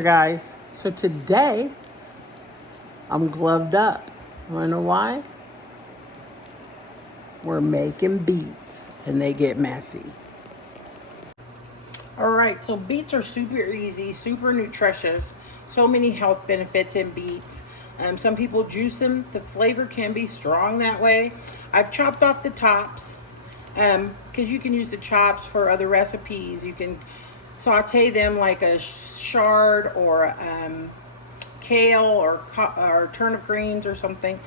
there, guys. So today, I'm gloved up. Wanna know why? We're making beets, and they get messy. All right, so beets are super easy, super nutritious. So many health benefits in beets. Some people juice them. The flavor can be strong that way. I've chopped off the tops because you can use the chops for other recipes. You can saute them like a chard or kale or turnip greens or something.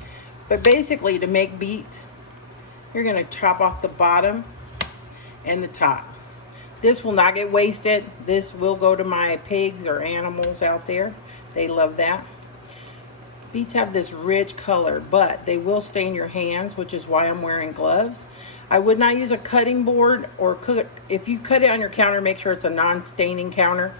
But basically, to make beets, you're going to chop off the bottom and the top. This will not get wasted. This will go to my pigs or animals out there. They love that. Beets have this rich color, but they will stain your hands, which is why I'm wearing gloves. I would not use a cutting board or cook. If you cut it on your counter, make sure it's a non-staining counter.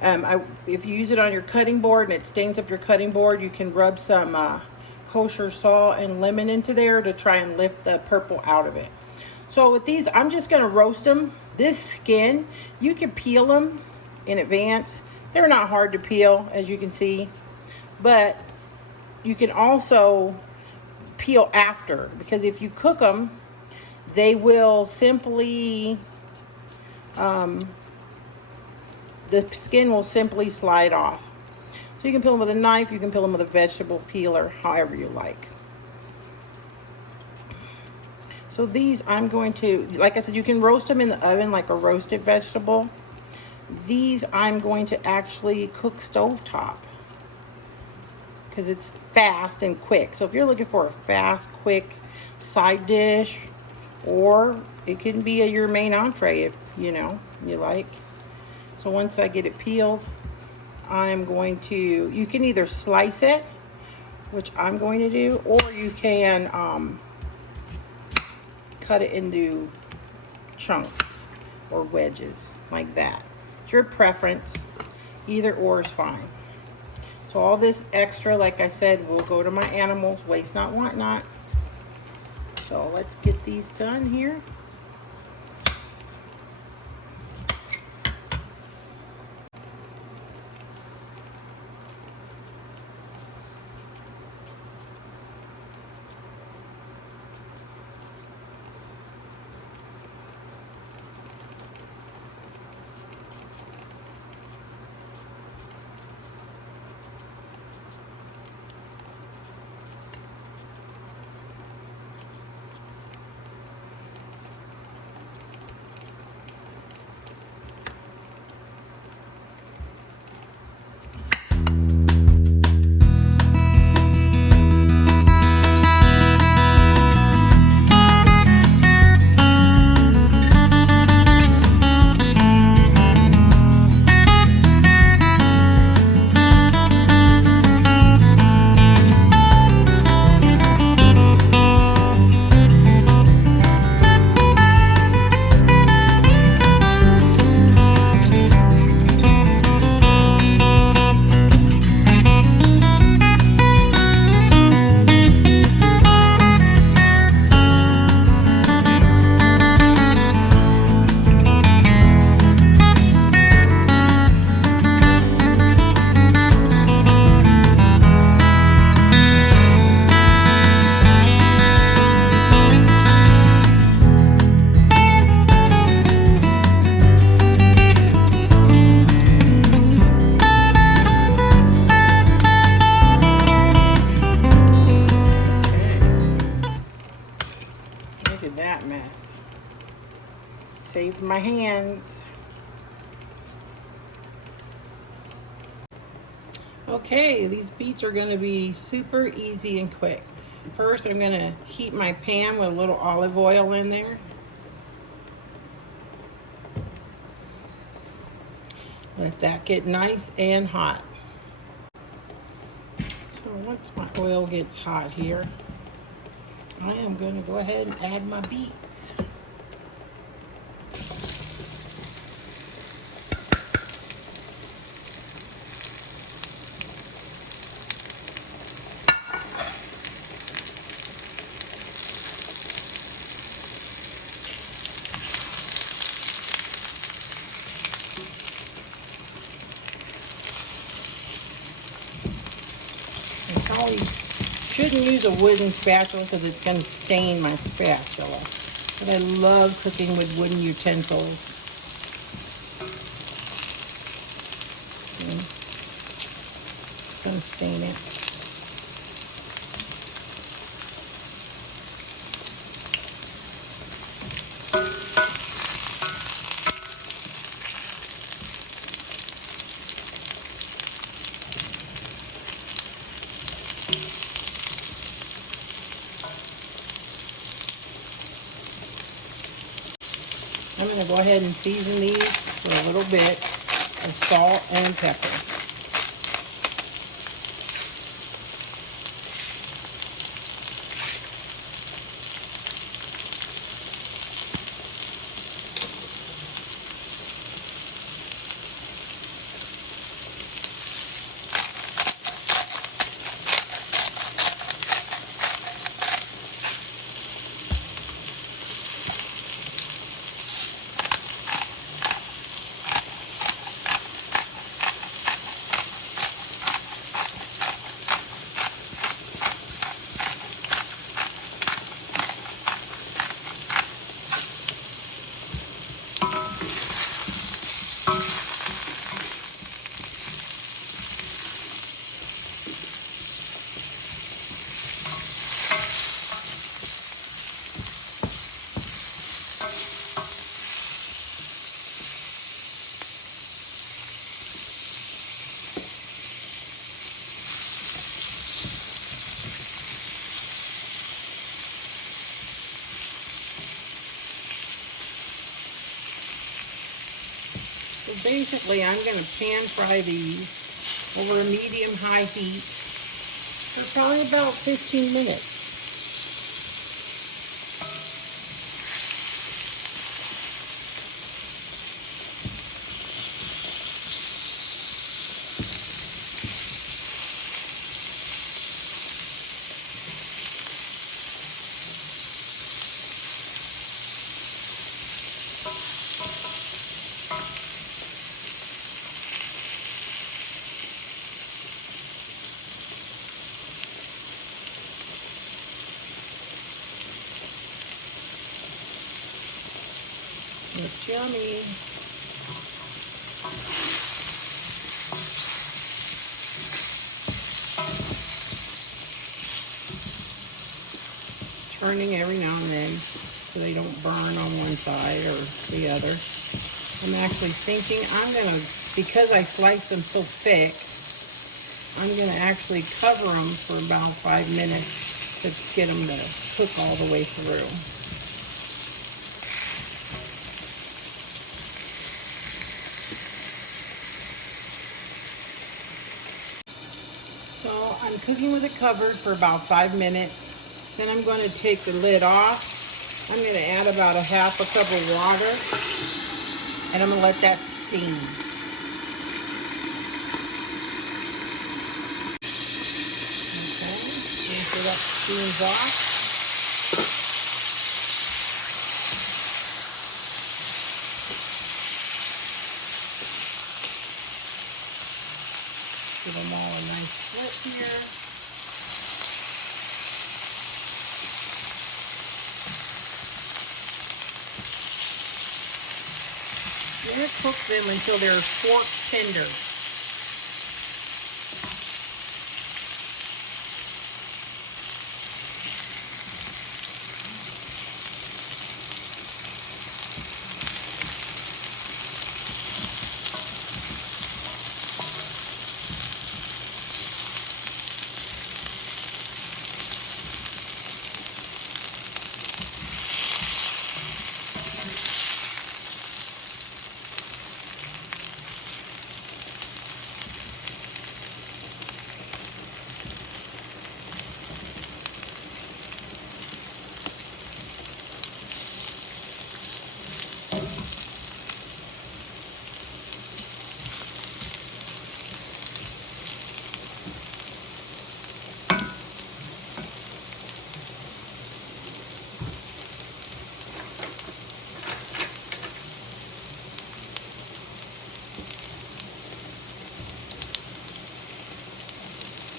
If you use it on your cutting board and it stains up your cutting board, you can rub some kosher salt and lemon into there to try and lift the purple out of it. So with these, I'm just going to roast them. This skin, you can peel them in advance. They're not hard to peel, as you can see, but you can also peel after, because if you cook them, they will simply, the skin will simply slide off. So you can peel them with a knife, you can peel them with a vegetable peeler, however you like. So these I'm going to, like I said, you can roast them in the oven like a roasted vegetable. These I'm going to actually cook stovetop because it's fast and quick. So if you're looking for a fast, quick side dish, or it can be your main entree if you like. So once I get it peeled, I'm going to, you can either slice it, which I'm going to do, or you can cut it into chunks or wedges like that. It's your preference. Either or is fine. So all this extra, like I said, will go to my animals. Waste not, want not. So let's get these done here. That mess. Saved my hands. Okay, these beets are going to be super easy and quick. First, I'm going to heat my pan with a little olive oil in there. Let that get nice and hot. So once my oil gets hot here, I am going to go ahead and add my beets. probably shouldn't use a wooden spatula because it's going to stain my spatula. But I love cooking with wooden utensils. It's going to stain it. I'm going to go ahead and season these with a little bit of salt and pepper. So basically, I'm going to pan fry these over a medium-high heat for probably about 15 minutes. It's yummy. Turning every now and then so they don't burn on one side or the other. I'm actually thinking because I slice them so thick, I'm going to actually cover them for about 5 minutes to get them to cook all the way through. So I'm cooking with it covered for about 5 minutes. Then I'm going to take the lid off. I'm going to add about a half a cup of water, and I'm going to let that steam. Okay, make sure that steams off. Give them all a nice split here. You're going to cook them until they're fork tender.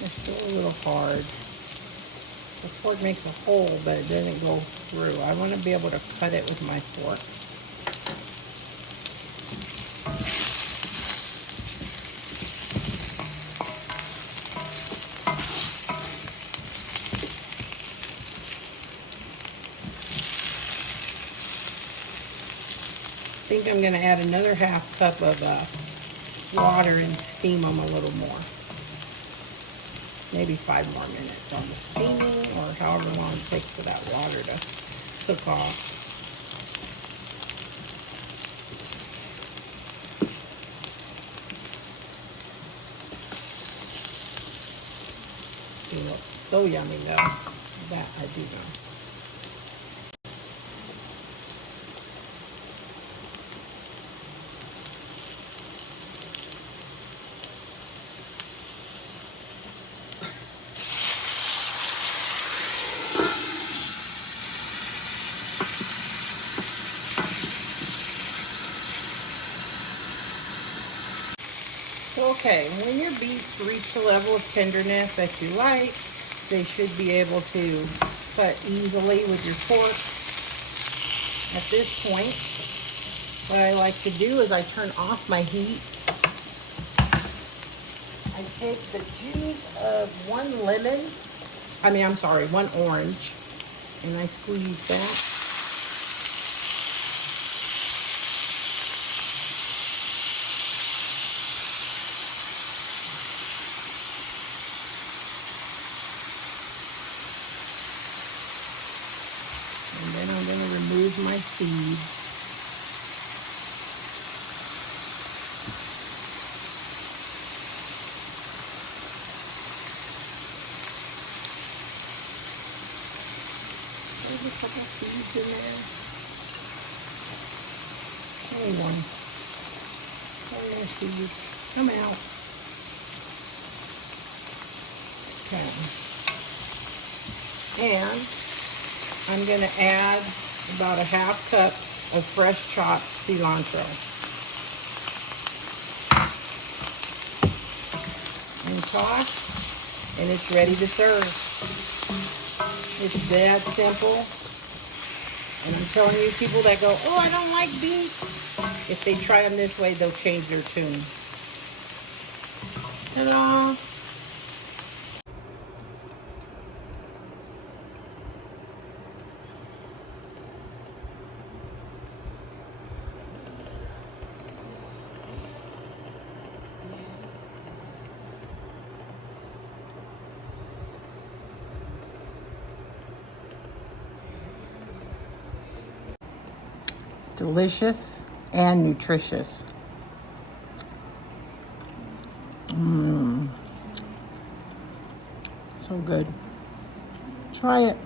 They're still a little hard. The fork makes a hole, but it doesn't go through. I want to be able to cut it with my fork. I think I'm going to add another half cup of water and steam them a little more. Maybe 5 more minutes on the steaming, or however long it takes for that water to cook off. It looks so yummy though. That I do know. Okay, when your beets reach the level of tenderness that you like, they should be able to cut easily with your fork. At this point, what I like to do is I turn off my heat. I take the juice of one orange, and I squeeze that. And then I'm going to remove my seeds. There's a couple seeds in there. Only one. Only a seed. Come out. Okay. And I'm going to add about a half cup of fresh chopped cilantro. And toss, and it's ready to serve. It's that simple. And I'm telling you, people that go, oh, I don't like beets, if they try them this way, they'll change their tune. Ta-da! Delicious and nutritious. So good. Try it.